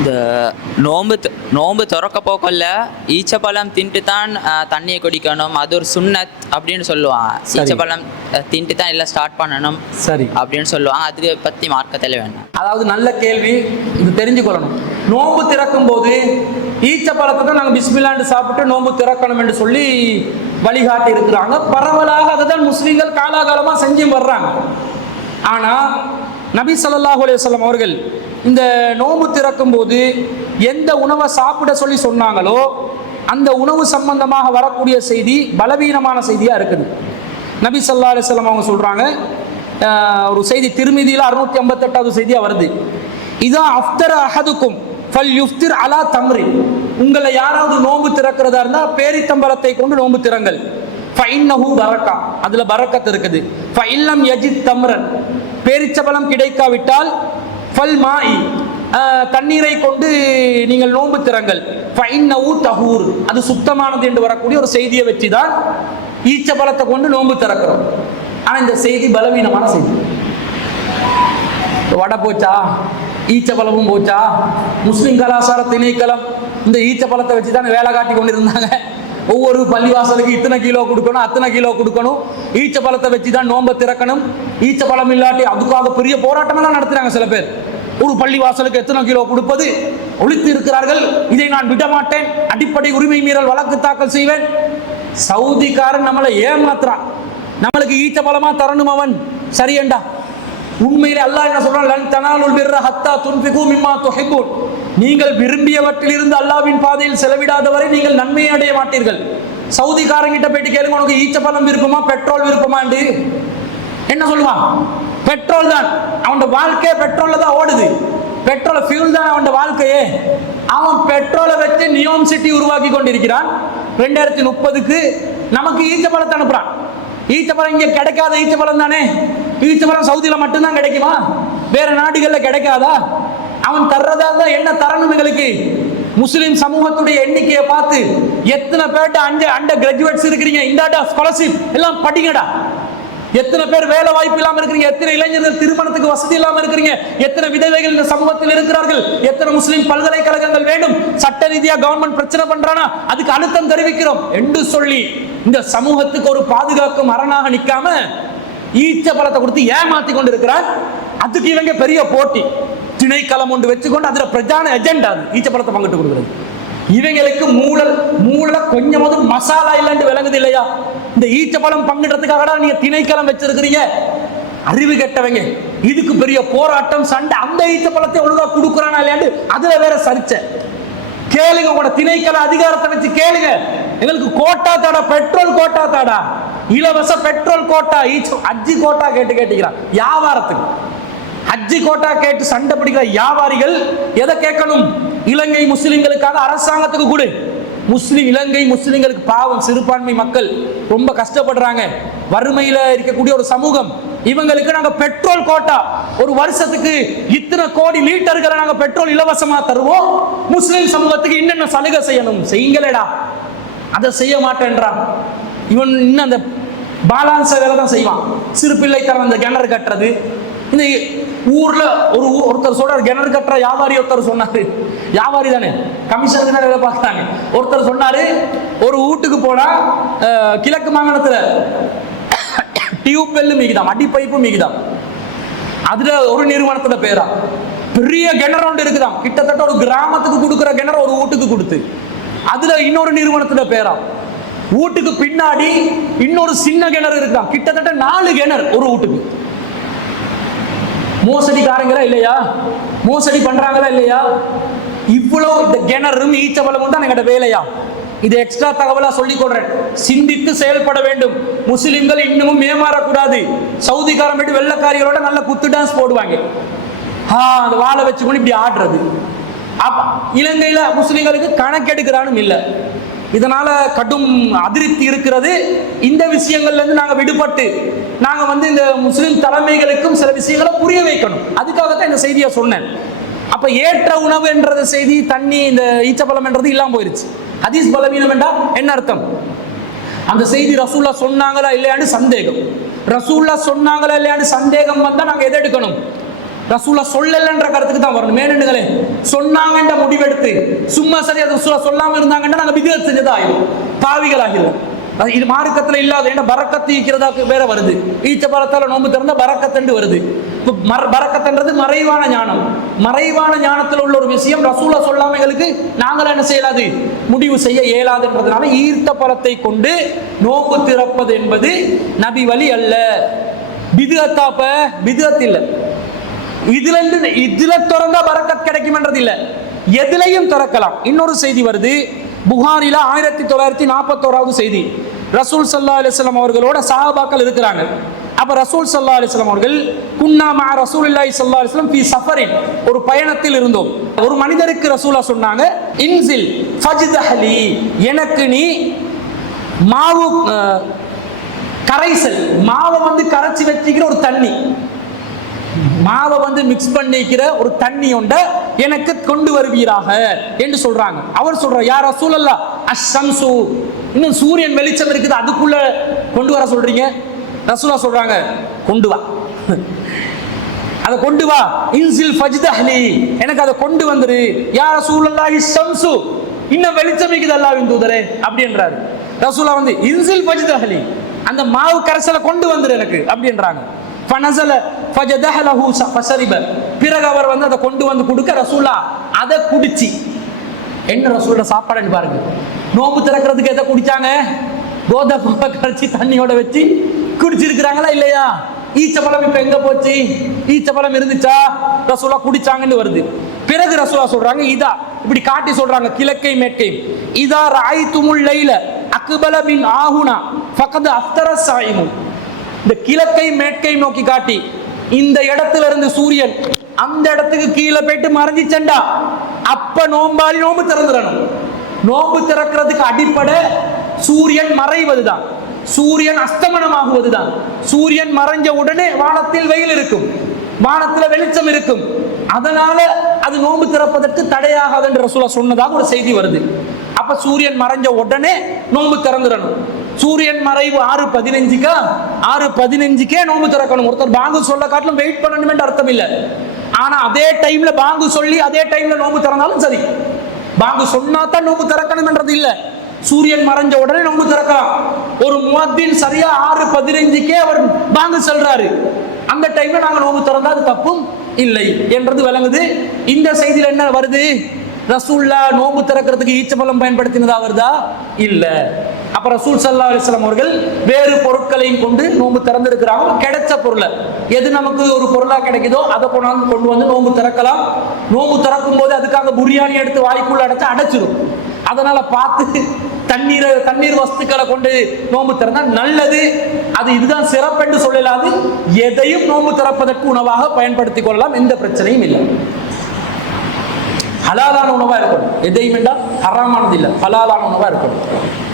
இந்த நோம்பு திறக்க போக்கல்ல ஈச்சப்பழம் தின்ட்டு தான் தண்ணியை குடிக்கணும், அது ஒரு சுன்னத் அப்படின்னு சொல்லுவாங்க. ஈச்சப்பழம் தின்ட்டு தான் எல்லாம் ஸ்டார்ட் பண்ணணும் சரி அப்படின்னு சொல்லுவாங்க. அதை பற்றி மார்க்கத்தில் வேணும். அதாவது நல்ல கேள்வி, இது தெரிஞ்சுக்கொள்ளணும். நோம்பு திறக்கும் போது ஈச்சப்பழத்தை தான் நாங்கள் பிஸ்மில்லாண்டு சாப்பிட்டு நோம்பு திறக்கணும் என்று சொல்லி வழிகாட்டி இருக்கிறாங்க. பரவலாக அதை தான் முஸ்லீம்கள் காலாகாலமாக செஞ்சு வர்றாங்க. ஆனால் நபி ஸல்லல்லாஹு அலைஹி வஸல்லம் அவர்கள் இந்த நோம்பு திறக்கும் போது எந்த உணவை சாப்பிட சொல்லி சொன்னாங்களோ அந்த உணவு சம்பந்தமாக வரக்கூடிய செய்தி பலவீனமான செய்தியாக இருக்குது. நபி ஸல்லல்லாஹு அலைஹி வஸல்லம் அவங்க சொல்கிறாங்க, ஒரு செய்தி திருமிதியில் 658வது செய்தியாக வருது. இதா அஃப்தர அஹதுக்கும் ஃபல் யுஃப்திர் அலா தம்ரி, உங்களை யாராவது நோம்பு திறக்கிறதா இருந்தால் பேரித்தம்பலத்தை கொண்டு நோம்பு திறங்கள். ஃபைன்னஹு பரக்கா, அதில் பரக்கத் இருக்குது. ஃபஇல்லம் யஜித் தம்ரன், பேரிச்சபலம் கிடைக்காவிட்டால் ஃபல் மாஇ, தண்ணீரை கொண்டு நீங்கள் நோன்பு திறங்கள். ஃபஇன்னஹு தஹூர், அது சுத்தமானது என்று வரக்கூடிய ஒரு செய்தியை வச்சு தான் ஈச்சபலத்தை கொண்டு நோன்பு திறக்கிறோம். ஆனால் இந்த செய்தி பலவீனமான செய்தி. வடை போச்சா, ஈச்சபலமும் போச்சா, முஸ்லிம் கலாச்சார திணைக்களம் இந்த ஈச்சபலத்தை வச்சு தான் வேலை காட்டி கொண்டு இருந்தாங்க. ஒவ்வொரு பள்ளிவாசலுக்கு இத்தனை கிலோ கொடுக்கணும், அத்தனை கிலோ கொடுக்கணும், ஈச்சப்பழத்தை வச்சு தான் நோன்பை திறக்கணும், ஈச்சப்பழம் இல்லாட்டி அதுக்காக பெரிய போராட்டமெல்லாம் நடத்துறாங்க. சில பேர் ஒரு பள்ளிவாசலுக்கு எத்தனை கிலோ கொடுப்பது ஒழித்து இருக்கிறார்கள். இதை நான் விடமாட்டேன், அடிப்படை உரிமை மீறல் வழக்கு தாக்கல் செய்வேன். சவுதிக்காரன் நம்மளை ஏமாத்துறான், நம்மளுக்கு ஈச்சப்பழமா தரணும் அவன், சரியண்டா. உண்மையிலே அல்லாஹ் என்ன சொல்றான், லன் தனாலுல் பிர்ர ஹத்தா துன்ஃபிகு மிம்மா துஹிப்பூன், நீங்கள் விரும்பியவற்றிலிருந்து அல்லாஹ்வின் பாதையில் செலவிடாதவரை நீங்கள் நன்மையை அடைய மாட்டீர்கள். சவுதிக்காரங்கிட்ட போயிட்டு கேளுங்க, உனக்கு ஈச்சப்பழம் விருப்பமா பெட்ரோல் விருப்பமாண்டு என்ன சொல்லுவான்? பெட்ரோல் தான். அவனோட வாழ்க்கையே பெட்ரோல்ல தான் ஓடுது, பெட்ரோல் ஃபியூல் தான் அவனோட வாழ்க்கையே. அவன் பெட்ரோலை வச்சு நியோம் சிட்டி உருவாக்கி கொண்டிருக்கிறான். 2030க்கு நமக்கு ஈச்சப்பழத்தை அனுப்புறான். ஈச்சப்பழம் இங்கே கிடைக்காத ஈச்சப்பழம் தானே, ஈச்சப்பழம் சவுதியில மட்டும்தான் கிடைக்குமா, வேற நாடுகள்ல கிடைக்காதா? அவன் தர்றதா தான் என்ன தரணும் எங்களுக்கு? முஸ்லிம் சமூகத்துடைய எண்ணிக்கையை பார்த்து எத்தனை பேர்ட்ட அண்டர் கிராஜுவேட்ஸ் இருக்கிறீங்க, இந்தாடா ஸ்காலர்ஷிப் எல்லாம் படிங்கடா. எத்தனை பேர் வேலை வாய்ப்பு இல்லாம இருக்கிறீங்க, எத்தனை இளைஞர்கள் திருமணத்துக்கு வசதி இல்லாம இருக்கிறீங்க, எத்தனை விதவைகள் இந்த சமூகத்தில் இருக்கிறார்கள், எத்தனை முஸ்லிம் பல்கலைக்கழகங்கள் வேண்டும், சட்ட ரீதியா கவர்மெண்ட் பிரச்சனை பண்றானா அதுக்கு அழுத்தம் தெரிவிக்கிறோம் என்று சொல்லி இந்த சமூகத்துக்கு ஒரு பாதுகாக்கும் அரணாக நிற்காம ஈச்ச பழத்தை கொடுத்து ஏமாத்தி கொண்டு இருக்கிறார். அதுக்கு இவங்க பெரிய போட்டி திணைக்களம் ஒன்று வச்சுக்கொண்டு அதுல பிரதான எஜெண்டா அது ஈச்ச பழத்தை பங்கிட்டு கொடுக்குறது. இவங்களுக்கு மூளை கொஞ்சமாவது மசாலா இல்லைன்னு விளங்குது இல்லையா? இந்த ஈச்சப்பழம் பங்கிடுறதுக்காக நீங்க திணைக்களம் வச்சிருக்கிறீங்க, அறிவு கெட்டவங்க. இதுக்கு பெரிய போராட்டம் சண்டை, அந்த ஈச்சப்பழத்தை ஒழுங்கா கொடுக்குறானா இல்லையாண்டு அதுல வேற சரிச்ச கேளுங்க. உங்களோட திணைக்கள அதிகாரத்தை வச்சு கேளுங்க, எங்களுக்கு கோட்டா தாடா, பெட்ரோல் கோட்டா தாடா, இலவச பெட்ரோல் கோட்டா, அஜி கோட்டா கேட்டுக்கிறான் வியாபாரத்துக்கு. ஹஜ்ஜி கோட்டா கேட்டு சண்டை பிடிக்கிற வியாபாரிகள் எதை கேட்கணும்? இலங்கை முஸ்லிம்களுக்காக அரசாங்கத்துக்கு கொடு. இலங்கை முஸ்லிம்களுக்கு பாவம், சிறுபான்மை மக்கள் ரொம்ப கஷ்டப்படுறாங்க, வறுமையில இருக்கக்கூடிய ஒரு சமூகம். இவங்களுக்கு நாங்க பெட்ரோல் கோட்டா, ஒரு வருஷத்துக்கு இத்தனை கோடி லிட்டர்களை நாங்க பெட்ரோல் இலவசமா தருவோம், முஸ்லிம் சமூகத்துக்கு என்னென்ன சலுகை செய்யணும் செய்யுங்களேடா. அதை செய்ய மாட்டேன்றான் இவன். இன்னும் அந்த பாலான்ஸ வேலை தான் செய்வான். சிறு பிள்ளை தரம் அந்த கிணறு கட்டுறது. இந்த ஊர்ல ஒருத்தர் சொல்றாரு, கிணறு கட்டுற வியாபாரி ஒருத்தர் சொன்னாரு, வியாபாரி தானே கமிஷனுக்கு தான் வேலை பார்க்குறாங்க. ஒருத்தர் சொன்னாரு, ஒரு வீட்டுக்கு போனா கிழக்கு மாகாணத்துல டியூப் வெல்லு மிகுதாம், அடிப்பைப்பு மிகுதாம். அதுல ஒரு நிறுவனத்துல பேரா பெரிய கிணறு ஒன்று இருக்குதாம், கிட்டத்தட்ட ஒரு கிராமத்துக்கு கொடுக்குற கிணறு ஒரு வீட்டுக்கு கொடுத்து, அதுல இன்னொரு நிறுவனத்துல பேரா. வீட்டுக்கு பின்னாடி இன்னொரு சின்ன கிணறு இருக்குதாம், கிட்டத்தட்ட 4 கிணறு ஒரு வீட்டுக்கு. மோசடிக்காரங்களா இல்லையா? மோசடி பண்றாங்களா இல்லையா? இவ்வளவு இந்த கிணறும் ஈச்சபலமும் தான் எங்கட வேலையா? இது எக்ஸ்ட்ரா தகவலா சொல்லிக் கொள்றேன். சிந்தித்து செயல்பட வேண்டும். முஸ்லிம்கள் இன்னமும் ஏமாறக்கூடாது. சவுதிக்காரன் போயிட்டு வெள்ளக்காரிகளோட நல்ல குத்து டான்ஸ் போடுவாங்க, அந்த வாழை வச்சுக்கொண்டு இப்படி ஆடுறது. இலங்கையில முஸ்லிம்களுக்கு கணக்கெடுக்கிறானும் இல்லை. இதனால கடும் அதிருப்தி இருக்கிறது. இந்த விஷயங்கள்ல இருந்து நாங்க விடுபட்டு நாங்க இந்த முஸ்லிம் தலைமைகளுக்கும் சில விஷயங்களை புரிய வைக்கணும். அதுக்காகத்தான் இந்த செய்தியை சொன்னேன். அப்ப ஏற்ற உணவு என்றது செய்தி, தண்ணி, இந்த ஈச்சப்பழம் என்றது இல்லாம போயிருச்சு. ஹதீஸ் பலவீனம் என்றா என்ன அர்த்தம்? அந்த செய்தி ரசூல்லா சொன்னாங்களா இல்லையான்னு சந்தேகம். ரசூல்லா சொன்னாங்களா இல்லையான்னு சந்தேகம் வந்தா நாங்க எதை எடுக்கணும்? ரசூலா சொல்லலன்ற கருத்துக்கு தான் வரணும். மேனண்டுகளே சொன்னாங்கன்ற முடிவெடுத்து சும்மா சரி அது ரசூலா சொல்லாம இருந்தாங்கன்னா நாங்க பித்அத் செஞ்சதா ஆயிரும், பாவிகள் ஆகிரும். இது மார்க்கத்துல இல்லாத என்ன பரக்கத்து ஈக்கிறதா வேற வருது. ஈச்ச பழத்தால நோன்பு திறந்தா பரக்கத்தண்டு வருது. பரக்கத்துன்றது மறைவான ஞானம். மறைவான ஞானத்துல உள்ள ஒரு விஷயம் ரசூலா சொல்லாம எங்களுக்கு நாங்கள என்ன செய்யலாது, முடிவு செய்ய இயலாதுன்றதுனால ஈர்த்த பழத்தை கொண்டு நோன்பு திறப்பது என்பது நபி வழி அல்ல. பிதுஅத்தாப்ப பிதுஅத் இல்ல. இதுல திறந்தா பரக்கத் கிடைக்கும்ன்றது இல்ல, எதுலையும் திறக்கலாம். இன்னொரு செய்தி வருது புகாரில 1941 செய்தி. ரசூல் ஸல்லல்லாஹு அலைஹி வஸல்லம் அவர்களோட சஹாபாக்கள் இருக்கிறாங்க. அப்ப ரசூல் ஸல்லல்லாஹு அலைஹி வஸல்லம் அவர்கள் குன்னா மா ரசூலுல்லாஹி ஸல்லல்லாஹு அலைஹி வஸல்லம் ஃபீ சஃபரின், ஒரு பயணத்தில் இருந்தோம். ஒரு மனிதருக்கு ரசூலா சொன்னாங்க இன்சில் ஃபஜ்தஹலி, எனக்கு நீ மாவு கரைசல், மாவை வந்து கரைச்சி வச்சிக்கிற ஒரு தண்ணி, மாவை வந்து மிக்ஸ் பண்ணிக்கிற ஒரு தண்ணி ஒண்ட எனக்கு கொண்டு வருவீராக என்று சொல்றாங்க. அவர் சொல்றார் யா ரசூலல்லாஹ் அஷம்சு, இன்னும் சூரியன் வெளிச்சம் இருக்குது அதுக்குள்ள கொண்டு வர சொல்றீங்க. ரசூலா சொல்றாங்க கொண்டு வா, அதை கொண்டு வா. இன்சில் ஃபஜ்தஹலி, எனக்கு அதை கொண்டு வந்துரு. யா ரசூலல்லாஹி ஷம்சு, இன்னும் வெளிச்சம் இருக்குது அல்லாஹ்வின் தூதரே அப்படின்றாரு. ரசூலா வந்து இன்சில் ஃபஜ்தஹலி, அந்த மாவு கரைசலை கொண்டு வந்துரு எனக்கு அப்படின்றாங்க. ஃபனஸல ஃபஜதஹலஹு ஃபஷரிப, பிறகு அவர் வந்து அதை கொண்டு வந்து கொடுக்க ரசூலா அதை குடிச்சி. என்ன ரசூலோட சாப்பாடுன்னு பாருங்க. நோம்பு திறக்கிறதுக்கு எதை குடிச்சாங்க? கோதமை கரைச்சி தண்ணியோட வச்சு குடிச்சிருக்கிறாங்களா இல்லையா? ஈச்சப்பழம் இப்ப எங்க போச்சு? ஈச்சப்பழம் இருந்துச்சா? ரசூலா குடிச்சாங்கன்னு வருது. பிறகு ரசூலா சொல்றாங்க இதா, இப்படி காட்டி சொல்றாங்க கிழக்கை மேற்கை, இதா ராய்துமுல் லைல அக்பல பின் ஆஹுனா ஃபகத் அஃப்தர ஸாயிமு. இந்த கிழக்கை மேற்கை நோக்கி காட்டி இந்த இடத்துல இருந்து சூரியன் அந்த இடத்துக்கு கீழே போயிட்டு மறைஞ்சிச்சண்டா அப்ப நோம்பாளி நோம்பு திறந்துடணும். நோம்பு திறக்கிறதுக்கு அடிப்படை சூரியன் மறைவதுதான், சூரியன் அஸ்தமனமாகுவதுதான். சூரியன் மறைஞ்ச உடனே வானத்தில் வெயில் இருக்கும், வானத்துல வெளிச்சம் இருக்கும். அதனால அது நோம்பு திறப்பதற்கு தடையாகாது என்று ரசூலா சொன்னதாக ஒரு செய்தி வருது. அப்ப சூரியன் மறைஞ்ச உடனே நோம்பு திறந்துடணும். சூரியன் மறைவு 6:15 6:15 நோம்பு திறக்கணும். ஒருத்தர் பாங்கு சொல்ல காட்டிலும் வெயிட் பண்ணணும் அர்த்தம் இல்லை. ஆனா அதே டைம்ல பாங்கு சொல்லி அதே டைம்ல நோம்பு திறந்தாலும் சரி, பாங்கு சொன்னா தான் நோம்பு திறக்கணும் என்றது இல்ல. சூரியன் மறைஞ்ச உடனே நோம்பு திறக்கலாம். ஒரு முஅத்தின் சரியா 6:15 அவர் பாங்கு சொல்றாரு, அந்த டைம்ல நாங்க நோம்பு திறந்தா அது தப்பும் இல்லை என்றது விளங்குது. இந்த செய்தியில என்ன வருது? ரசூல்லா நோம்பு திறக்கிறதுக்கு ஈச்சப்பழம் பயன்படுத்தினதா வருதா? இல்ல. அப்ப ரசூல் ஸல்லல்லாஹு அலைஹி வஸல்லம் அவர்கள் வேறு பொருட்களையும் கொண்டு நோம்பு திறந்திருக்கிறாங்க. கிடைச்ச பொருளை, எது நமக்கு ஒரு பொருளா கிடைக்குதோ அதை கொண்டு வந்து நோம்பு திறக்கலாம். நோம்பு திறக்கும் போது அதுக்காக புரியாணி எடுத்து வாய்க்குள்ள அடைச்சிடும். அதனால பார்த்து தண்ணீர் வஸ்துக்களை கொண்டு நோம்பு திறந்தா நல்லது. அது இதுதான் சிறப்பென்று சொல்லலாது. எதையும் நோம்பு திறப்பதற்கு உணவாக பயன்படுத்திக் கொள்ளலாம், எந்த பிரச்சனையும் இல்லை. ஹலாலான உணவா இருக்கணும். எதையும் வேண்டாம், ஹராமானது இல்லை, ஹலாலான உணவா இருக்கணும்.